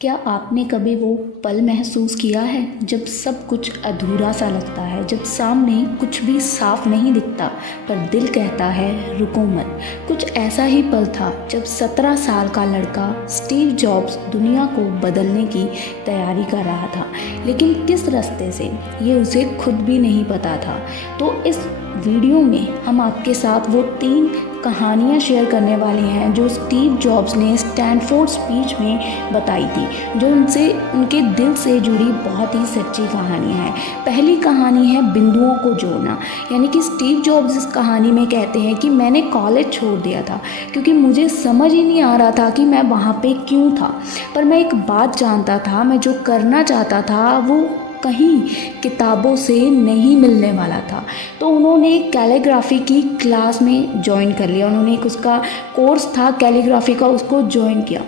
क्या आपने कभी वो पल महसूस किया है जब सब कुछ अधूरा सा लगता है, जब सामने कुछ भी साफ नहीं दिखता पर दिल कहता है रुको मत। कुछ ऐसा ही पल था जब 17 साल का लड़का स्टीव जॉब्स दुनिया को बदलने की तैयारी कर रहा था, लेकिन किस रास्ते से ये उसे खुद भी नहीं पता था। तो इस वीडियो में हम आपके साथ वो 3 कहानियाँ शेयर करने वाले हैं जो स्टीव जॉब्स ने स्टैनफोर्ड स्पीच में बताई थी, जो उनके दिल से जुड़ी बहुत ही सच्ची कहानियाँ हैं। पहली कहानी है बिंदुओं को जोड़ना, यानी कि स्टीव जॉब्स इस कहानी में कहते हैं कि मैंने कॉलेज छोड़ दिया था क्योंकि मुझे समझ ही नहीं आ रहा था कि मैं वहाँ पे क्यों था, पर मैं एक बात जानता था, मैं जो करना चाहता था वो कहीं किताबों से नहीं मिलने वाला था। तो उन्होंने कैलीग्राफी की क्लास में ज्वाइन कर लिया। उन्होंने एक उसका कोर्स था कैलीग्राफी का, उसको ज्वाइन किया।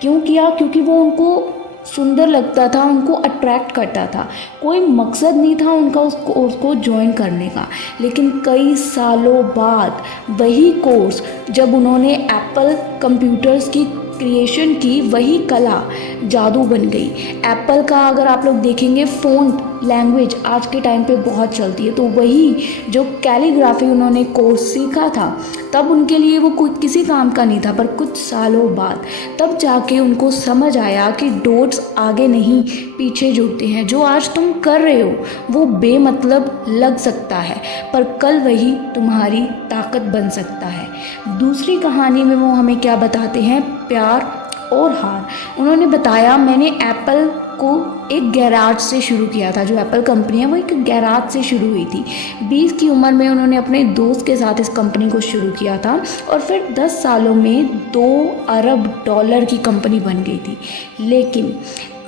क्यों किया? क्योंकि वो उनको सुंदर लगता था, उनको अट्रैक्ट करता था। कोई मकसद नहीं था उनका उस कोर्स को ज्वाइन करने का। लेकिन कई सालों बाद वही कोर्स जब उन्होंने एप्पल कंप्यूटर्स की क्रिएशन की, वही कला जादू बन गई। एप्पल का अगर आप लोग देखेंगे फ़ॉन्ट लैंग्वेज आज के टाइम पे बहुत चलती है, तो वही जो कैलीग्राफी उन्होंने कोर्स सीखा था तब उनके लिए वो कोई किसी काम का नहीं था, पर कुछ सालों बाद तब जाके उनको समझ आया कि डॉट्स आगे नहीं पीछे जुड़ते हैं। जो आज तुम कर रहे हो वो बेमतलब लग सकता है, पर कल वही तुम्हारी ताकत बन सकता है। दूसरी कहानी में वो हमें क्या बताते हैं? प्यार और हार। उन्होंने बताया मैंने एप्पल को एक गैराज से शुरू किया था। जो एप्पल कंपनी है वो एक गैराज से शुरू हुई थी। 20 की उम्र में उन्होंने अपने दोस्त के साथ इस कंपनी को शुरू किया था और फिर 10 सालों में 2 अरब डॉलर की कंपनी बन गई थी। लेकिन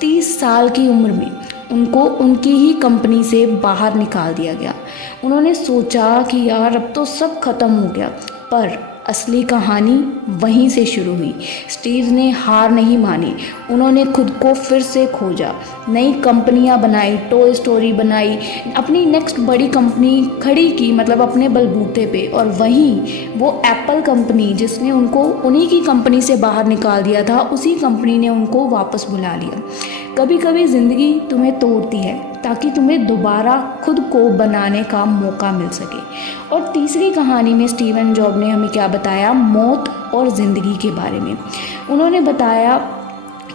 30 साल की उम्र में उनको उनकी ही कंपनी से बाहर निकाल दिया गया। उन्होंने सोचा कि यार अब तो सब खत्म हो गया, पर असली कहानी वहीं से शुरू हुई। स्टीव ने हार नहीं मानी, उन्होंने खुद को फिर से खोजा, नई कंपनियां बनाई, टॉय स्टोरी बनाई, अपनी नेक्स्ट बड़ी कंपनी खड़ी की, मतलब अपने बलबूते पे। और वहीं वो एप्पल कंपनी जिसने उनको उन्हीं की कंपनी से बाहर निकाल दिया था, उसी कंपनी ने उनको वापस बुला लिया। कभी कभी ज़िंदगी तुम्हें तोड़ती है ताकि तुम्हें दोबारा खुद को बनाने का मौका मिल सके। और तीसरी कहानी में स्टीवन जॉब ने हमें क्या बताया? मौत और ज़िंदगी के बारे में। उन्होंने बताया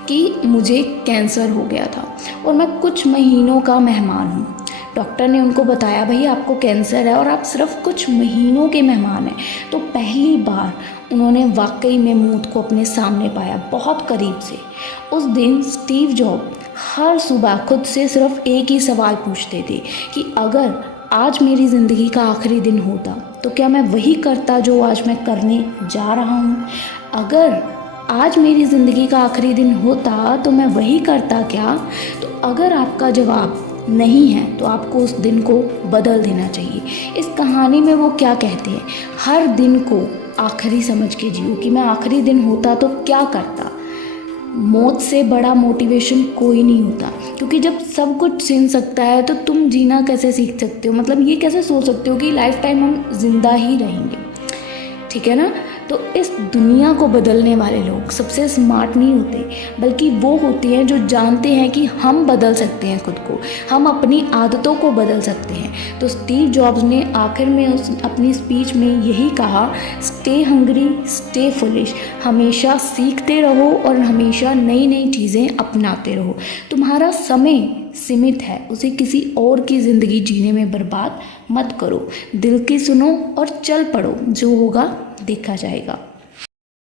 कि मुझे कैंसर हो गया था और मैं कुछ महीनों का मेहमान हूँ। डॉक्टर ने उनको बताया भाई आपको कैंसर है और आप सिर्फ कुछ महीनों के मेहमान हैं। तो पहली बार उन्होंने वाकई में मौत को अपने सामने पाया, बहुत करीब से। उस दिन स्टीव जॉब हर सुबह खुद से सिर्फ एक ही सवाल पूछते थे कि अगर आज मेरी ज़िंदगी का आखिरी दिन होता तो क्या मैं वही करता जो आज मैं करने जा रहा हूँ? अगर आज मेरी ज़िंदगी का आखिरी दिन होता तो मैं वही करता क्या? तो अगर आपका जवाब नहीं है तो आपको उस दिन को बदल देना चाहिए। इस कहानी में वो क्या कहते हैं? हर दिन को आखिरी समझ के जियो कि मैं आखिरी दिन होता तो क्या करता। मौत से बड़ा मोटिवेशन कोई नहीं होता, क्योंकि जब सब कुछ छीन सकता है तो तुम जीना कैसे सीख सकते हो? मतलब ये कैसे सोच सकते हो कि लाइफ टाइम हम जिंदा ही रहेंगे? ठीक है ना? तो इस दुनिया को बदलने वाले लोग सबसे स्मार्ट नहीं होते, बल्कि वो होते हैं जो जानते हैं कि हम बदल सकते हैं खुद को, हम अपनी आदतों को बदल सकते हैं। तो स्टीव जॉब्स ने आखिर में अपनी स्पीच में यही कहा, स्टे हंग्री, स्टे फुलिश। हमेशा सीखते रहो और हमेशा नई नई चीज़ें अपनाते रहो। तुम्हारा समय सीमित है, उसे किसी और की ज़िंदगी जीने में बर्बाद मत करो। दिल की सुनो और चल पड़ो, जो होगा देखा जाएगा।